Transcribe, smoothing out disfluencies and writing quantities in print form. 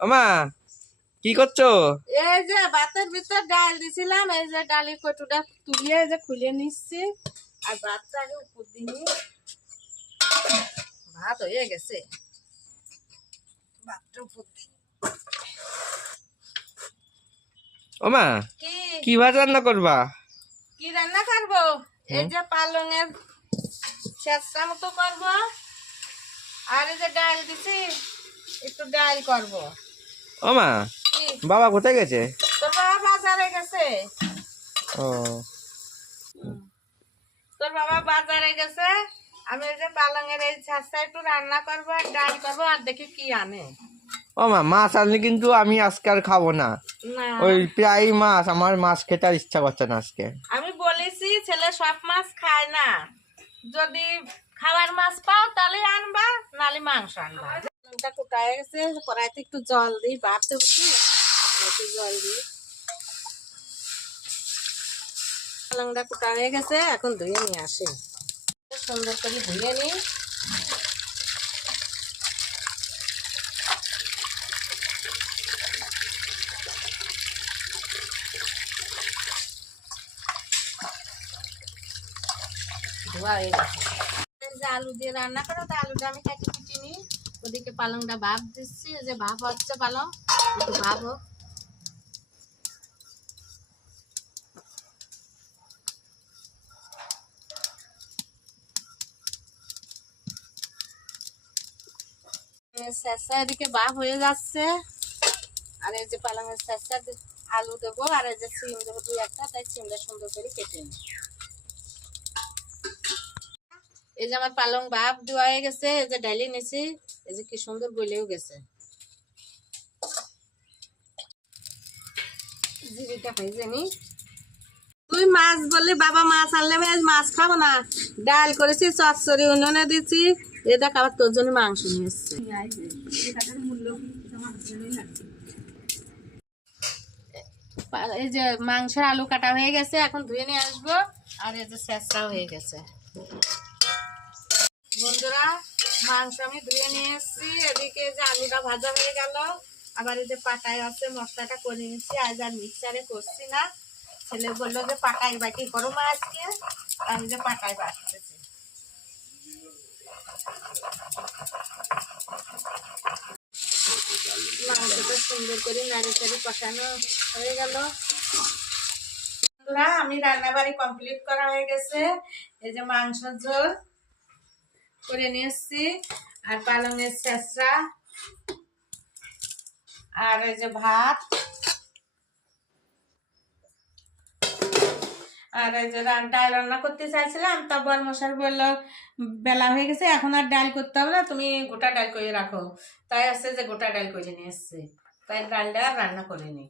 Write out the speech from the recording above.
ওমা কি করছো? এই যে ভাতের ভিতর ডাল দিছিলাম, এই যে ডালের কটুটা তুলে এই যে খুলে নিচ্ছি আর ভাতটা আগে উপর দিয়ে। ভাত হয়ে গেছে, ভাতটা উপর দিয়ে। ওমা কি কি ভাত রান্না করবা? কি রান্না করবো? এই যে পালংয়ের চেষ্টা মতো করবো, আর এই যে ডাল দিছি একটু ডাল করবো। ওমা কি বাবা কোথায় গেছে? তোর বাবা বাজারে গেছে? ও তোর বাবা বাজারে গেছে। আমি এই যে পালংয়ের এই চেষ্টা একটু রান্না করবো আর ডাল করবো, আর দেখি কি আনে। ওমা মাছ আনলে কিন্তু আমি আজকে আর খাবো না। না, ওই প্রায় মাছ, আমার মাছ খেতে আর ইচ্ছা করছে না আজকে। আমি বলেছি ছেলে সব মাছ খায় না, যদি খাবার মাছ পাও তাহলে আনবা, নালে মাংস আনবা। লঙ্কা কুটায় গেছে, কড়াইতে একটু জল দিই, ভাত দেবছি একটু জল দিই। লঙ্কা কুটা হয়ে গেছে, এখন ধুয়ে নিয়ে আসি, সুন্দর করে ধুয়ে নিই। ধোয়া হয়ে গেছে। যে আলু দিয়ে রান্না করো, তো আলুটা আমি কেটে কুটি নিই। ওদিকে পালংটা ভাপ দিচ্ছি, যে ভাপ হচ্ছে পালং, একটু ভাপ হোক। স্যাঁচা এদিকে ভাপ হয়ে যাচ্ছে, আর এই যে পালংয়ের স্যাঁচা আলু দেবো, আর এই যে সিম দেবো দুই একটা, তাই সিমটা সুন্দর করে কেটে নিই। এই যে আমার পালং ভাপ দেওয়া হয়ে গেছে, এই যে ডালি নিছি, এই যে কি সুন্দর গলেও গেছে। জিরিটা পাই জানি তুই মাছ বললি, বাবা মাছ আনলে আমি আজ মাছ খাবো না, ডাল করেছি, চচ্চড়ি উনুনে দিচ্ছি, এটা খাবার তোর জন্য মাংস নিয়ে এসছি। এই যে মাংসের আলু কাটা হয়ে গেছে, এখন ধুয়ে নিয়ে আসবো, আর এই যে স্যাঁচড়াও হয়ে গেছে। বন্ধুরা, মাংস আমি ধুয়ে নিয়ে এসছি, এদিকে যে আলুটা ভাজা হয়ে গেল, আবার এই যে পাটায় আছে মশলাটা করে নিচ্ছি, আজ আর মিক্সারে করছি না। ছেলে বললো যে পাটায় বাটি করো মা আজকে, আমি যে পাটায় বাটতেছি। মাংসটা সুন্দর করে নাড়ি চাড়ি কষানো হয়ে গেল। বন্ধুরা, আমি রান্না বাড়ি কমপ্লিট করা হয়ে গেছে। এই যে মাংসের ঝোল করে নিয়ে এসছি, আর পালংয়ের ছেঁচড়া, আর এই যে ভাত, আর এই যে ডাল রান্না করতে চাইছিলাম, তা বর মশাই বললো বেলা হয়ে গেছে, এখন আর ডাল করতে হবে না, তুমি গোটা ডাল করে রাখো। তাই আসছে যে গোটা ডাল করে নিয়ে এসছি, তাই ডালটা আর রান্না করিনি।